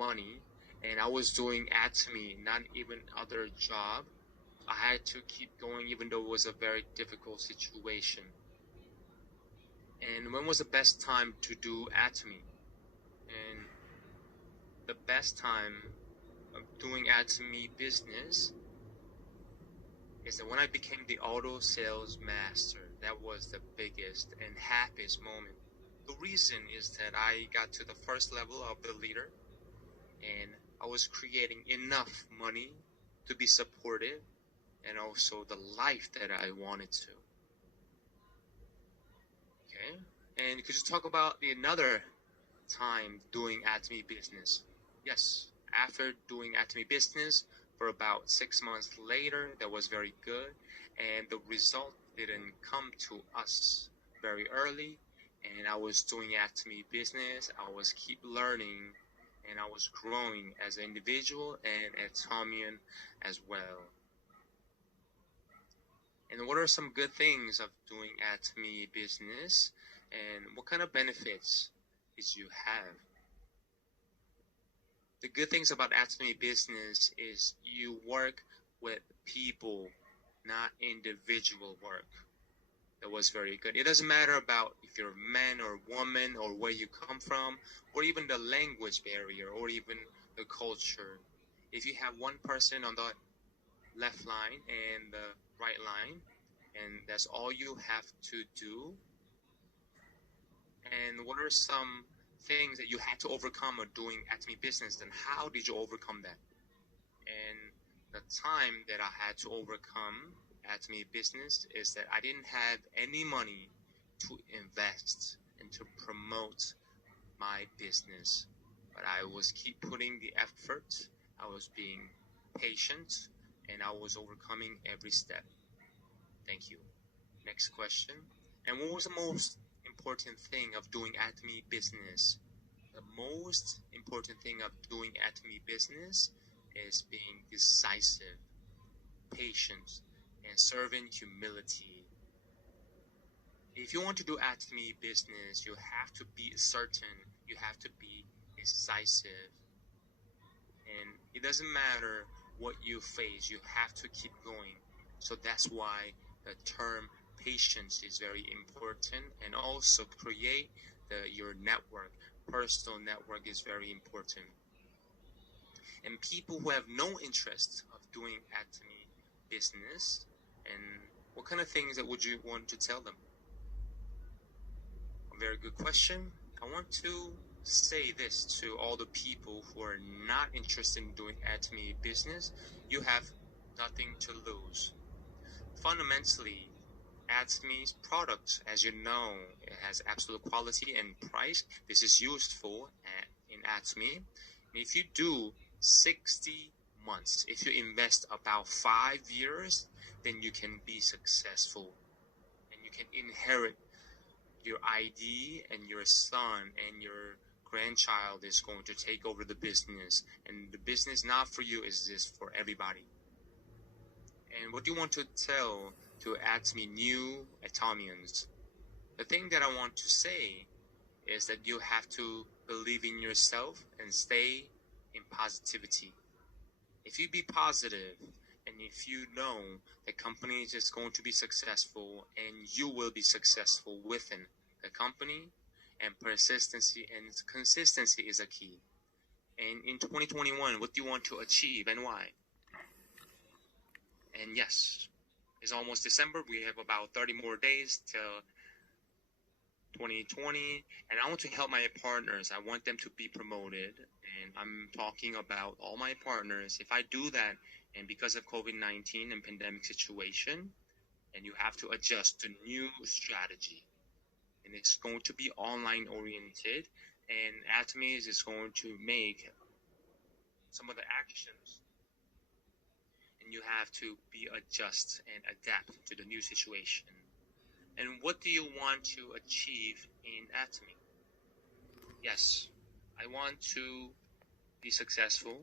money, and I was doing Atomy, not even other job. I had to keep going even though it was a very difficult situation. And when was the best time to do Atomy? And the best time of doing Atomy business is that when I became the auto sales master. That was the biggest and happiest moment. The reason is that I got to the first level of the leader, and I was creating enough money to be supportive and also the life that I wanted to. Okay, and could you talk about another time doing Atomy business? Yes, after doing Atomy business for about 6 months later, that was very good, and the result didn't come to us very early. And I was doing Atomy business, I was keep learning, and I was growing as an individual and Atomian as well. And what are some good things of doing Atomy business, and what kind of benefits did you have? The good things about Atomy business is you work with people, not individual work. That was very good. It doesn't matter about if you're a man or woman or where you come from or even the language barrier or even the culture. If you have one person on the left line and the right line, and that's all you have to do. And what are some things that you had to overcome of doing Atomy business, and how did you overcome that? And the time that I had to overcome Atomy business is that I didn't have any money to invest and to promote my business, but I was keep putting the effort, I was being patient, and I was overcoming every step. Thank you. Next question. And what was the most important thing of doing Atomy business? The most important thing of doing Atomy business is being decisive, patient, and serving humility. If you want to do Atomy business, you have to be certain, you have to be decisive. And it doesn't matter what you face, you have to keep going. So that's why the term patience is very important, and also create your network. Personal network is very important. And people who have no interest of doing Atomy business, and what kind of things that would you want to tell them? A very good question. I want to say this to all the people who are not interested in doing Atomy business. You have nothing to lose. Fundamentally, Atomy's product, as you know, it has absolute quality and price. This is useful in Atomy. And if you do 60 months, if you invest about 5 years, then you can be successful. And you can inherit your ID, and your son and your grandchild is going to take over the business. And the business not for you, is this for everybody. And what do you want to tell to Atomy new Atomians? The thing that I want to say is that you have to believe in yourself and stay in positivity. If you be positive, and if you know the company is just going to be successful, and you will be successful within the company, and persistency and consistency is a key. And in 2021, what do you want to achieve and why? And yes, it's almost December. We have about 30 more days till 2020, and I want to help my partners. I want them to be promoted, and I'm talking about all my partners. If I do that, and because of COVID-19 and pandemic situation, and you have to adjust to new strategy, and it's going to be online oriented, and Atomy is going to make some of the actions, and you have to be adjust and adapt to the new situation. And what do you want to achieve in Atomy? Yes, I want to be successful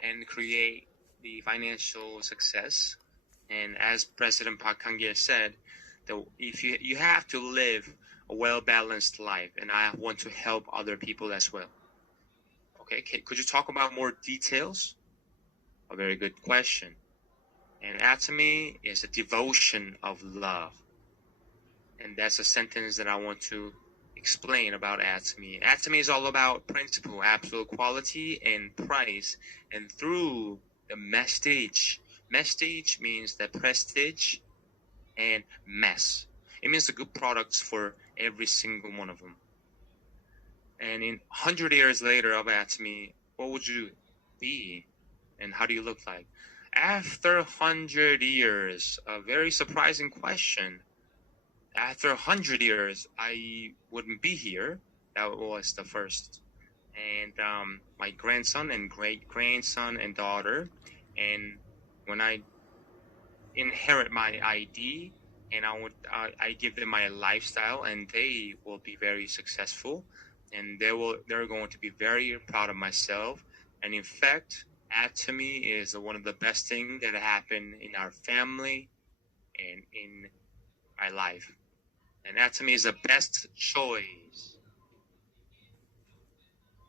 and create the financial success. And as President Park Kang-ye said, that if you have to live a well-balanced life, and I want to help other people as well. Okay, could you talk about more details? A very good question. And Atomy is a devotion of love. And that's a sentence that I want to explain about Atomy. Atomy is all about principle, absolute quality, and price. And through the message. Message means the prestige, and mass. It means the good products for every single one of them. And in 100 years later of Atomy, what would you be? And how do you look like? After 100 years, a very surprising question. After 100 years, I wouldn't be here. That was the first. And my grandson and great-grandson and daughter. And when I inherit my ID, and I give them my lifestyle, and they will be very successful, and they're going to be very proud of myself. And in fact, Atomy is one of the best things that happened in our family and in my life. And Atomy is the best choice.